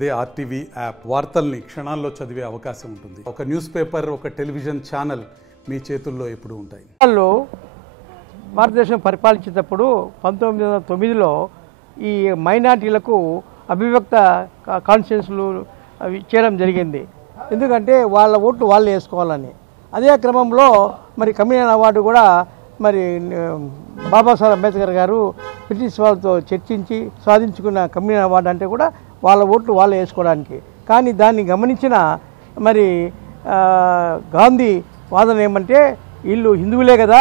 అదే RTV app వార్తల్ని క్షణాల్లో చదివే అవకాశం ఉంటుంది. ఒక న్యూస్ పేపర్, ఒక టెలివిజన్ ఛానల్ మీ చేతుల్లో ఎప్పుడు ఉంటాయి. వాళ్ళు భారతదేశం పరిపాలించేటప్పుడు 1909లో ఈ మైనార్టీలకు అభివ్యక్త కాన్స్టిట్యూన్సీలు అవి చేయడం జరిగింది. ఎందుకంటే వాళ్ళ ఓట్లు వాళ్ళు వేసుకోవాలని. అదే క్రమంలో మరి కమ్యూనల్ అవార్డు కూడా మరి బాబాసాహెబ్ అంబేద్కర్ గారు బ్రిటిష్ వాళ్ళతో చర్చించి సాధించుకున్న కమ్యూనల్ అవార్డు అంటే కూడా వాళ్ళ ఓట్లు వాళ్ళు వేసుకోవడానికి. కానీ దాన్ని గమనించిన మరి గాంధీ వాదన ఏమంటే వీళ్ళు హిందువులే కదా,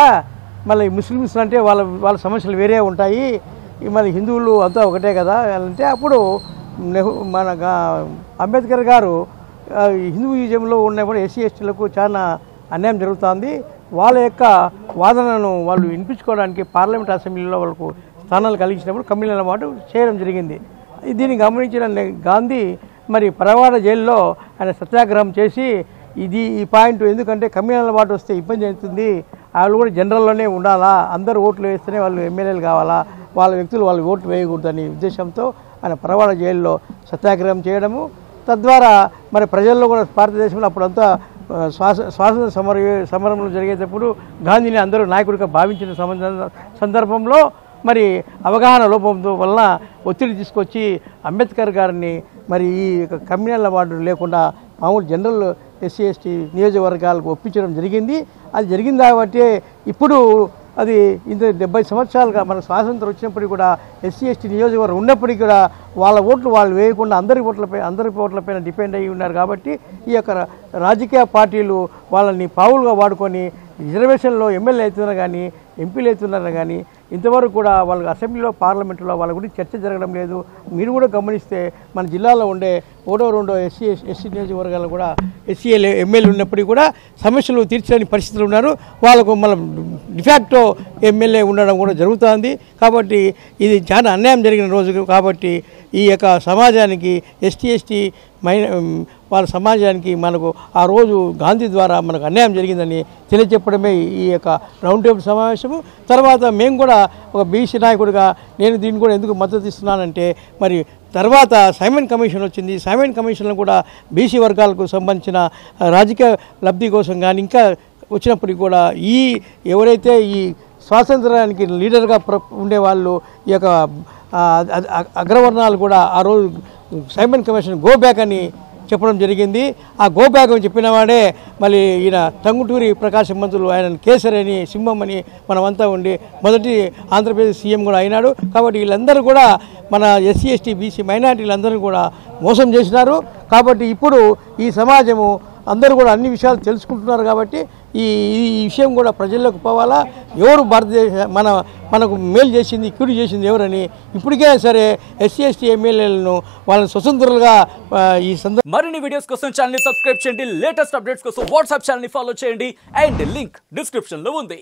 మళ్ళీ ముస్లిమ్స్ అంటే వాళ్ళ సమస్యలు వేరే ఉంటాయి, మళ్ళీ హిందువులు అంతా ఒకటే కదా అంటే అప్పుడు మన అంబేద్కర్ గారు హిందూయిజంలో ఉన్నప్పుడు ఎస్సీ ఎస్టీలకు చాలా అన్యాయం జరుగుతుంది, వాళ్ళ యొక్క వాదనను వాళ్ళు వినిపించుకోవడానికి పార్లమెంట్ అసెంబ్లీలో వాళ్ళకు స్థానాలు కలిగించినప్పుడు కమ్యూనల్ అవార్డు చేయడం జరిగింది. దీన్ని గమనించిన గాంధీ మరి పరవాడ జైల్లో ఆయన సత్యాగ్రహం చేసి ఈ పాయింట్, ఎందుకంటే కమ్యూనల్ అవార్డు వస్తే ఇబ్బంది అవుతుంది, వాళ్ళు కూడా జనరల్లోనే ఉండాలా, అందరూ ఓట్లు వేస్తేనే వాళ్ళు ఎమ్మెల్యేలు కావాలా, వాళ్ళ వ్యక్తులు వాళ్ళు ఓట్లు వేయకూడదని ఉద్దేశంతో ఆయన పరవాడ జైల్లో సత్యాగ్రహం చేయడము. తద్వారా మరి ప్రజల్లో కూడా భారతదేశంలో అప్పుడంతా స్వాతంత్ర సమరంలో జరిగేటప్పుడు గాంధీని అందరూ నాయకుడిగా భావించిన సందర్భంలో మరి అవగాహన లోపంతో వలన ఒత్తిడి తీసుకొచ్చి అంబేద్కర్ గారిని మరి ఈ కమ్యూనల్ అవార్డు లేకుండా మామూలు జనరల్ ఎస్సీ ఎస్టీ నియోజకవర్గాలకు ఒప్పించడం జరిగింది. అది జరిగింది కాబట్టి ఇప్పుడు అది ఇంత 70 సంవత్సరాలుగా మన స్వాతంత్రం వచ్చినప్పటికీ కూడా ఎస్సీ ఎస్టీ నియోజకవర్గం ఉన్నప్పటికీ కూడా వాళ్ళ ఓట్లు వాళ్ళు వేయకుండా అందరి ఓట్లపైన డిపెండ్ అయ్యి ఉన్నారు. కాబట్టి ఈ యొక్క రాజకీయ పార్టీలు వాళ్ళని పావులుగా వాడుకొని రిజర్వేషన్లో ఎమ్మెల్యే అవుతున్నారు కానీ ఎంపీలు అవుతున్నారు కానీ ఇంతవరకు కూడా వాళ్ళకి అసెంబ్లీలో పార్లమెంటులో వాళ్ళ గురించి చర్చ జరగడం లేదు. మీరు కూడా గమనిస్తే మన జిల్లాలో ఉండే 1-2 ఎస్సీ నియోజకవర్గాలు కూడా ఎస్సీ ఎమ్మెల్యే ఉన్నప్పటికీ కూడా సమస్యలు తీర్చలేని పరిస్థితులు ఉన్నారు. వాళ్ళకు మన డిఫాక్టో ఎమ్మెల్యే ఉండడం కూడా జరుగుతుంది. కాబట్టి ఇది చాలా అన్యాయం జరిగిన రోజు. కాబట్టి ఈ యొక్క సమాజానికి ఎస్టీ వాళ్ళ సమాజానికి మనకు ఆ రోజు గాంధీ ద్వారా మనకు అన్యాయం జరిగిందని తెలియచెప్పడమే ఈ యొక్క రౌండ్ టేబుల్ సమావేశము. తర్వాత మేము కూడా ఒక బీసీ నాయకుడిగా నేను దీన్ని కూడా ఎందుకు మద్దతు ఇస్తున్నానంటే మరి తర్వాత సైమన్ కమిషన్ వచ్చింది. సైమన్ కమిషన్లో కూడా బీసీ వర్గాలకు సంబంధించిన రాజకీయ లబ్ధి కోసం కానీ ఇంకా వచ్చినప్పటికీ కూడా ఎవరైతే ఈ స్వాతంత్రానికి లీడర్గా ఉండేవాళ్ళు ఈ యొక్క అగ్రవర్ణాలు కూడా ఆ రోజు సైమన్ కమిషన్ గో బ్యాక్ అని చెప్పడం జరిగింది. ఆ గో బ్యాక్ అని చెప్పిన వాడే మళ్ళీ ఈయన టంగుటూరి ప్రకాశం మంత్రులు ఆయన కేసరి అని సింహం అని మనమంతా ఉండి మొదటి ఆంధ్రప్రదేశ్ సీఎం కూడా అయినాడు. కాబట్టి వీళ్ళందరూ కూడా మన ఎస్సీ ఎస్టీ బీసీ మైనార్టీలందరూ కూడా మోసం చేసినారు. కాబట్టి ఇప్పుడు ఈ సమాజము అందరూ కూడా అన్ని విషయాలు తెలుసుకుంటున్నారు. కాబట్టి ఈ విషయం కూడా ప్రజల్లోకి పోవాలా, ఎవరు మనకు మేలు చేసింది కీడు చేసింది ఎవరని ఇప్పటికే సరే ఎస్సీ ఎస్టీ ఎమ్మెల్యేలను వాళ్ళని స్వతంత్రులుగా ఈ మరిన్ని వీడియోస్ కోసం ఛానల్ ని సబ్స్క్రైబ్ చేయండి. లేటెస్ట్ అప్డేట్స్ కోసం వాట్సాప్ ఛానల్ ని ఫాలో చేయండి. అండ్ లింక్ డిస్క్రిప్షన్ లో ఉంది.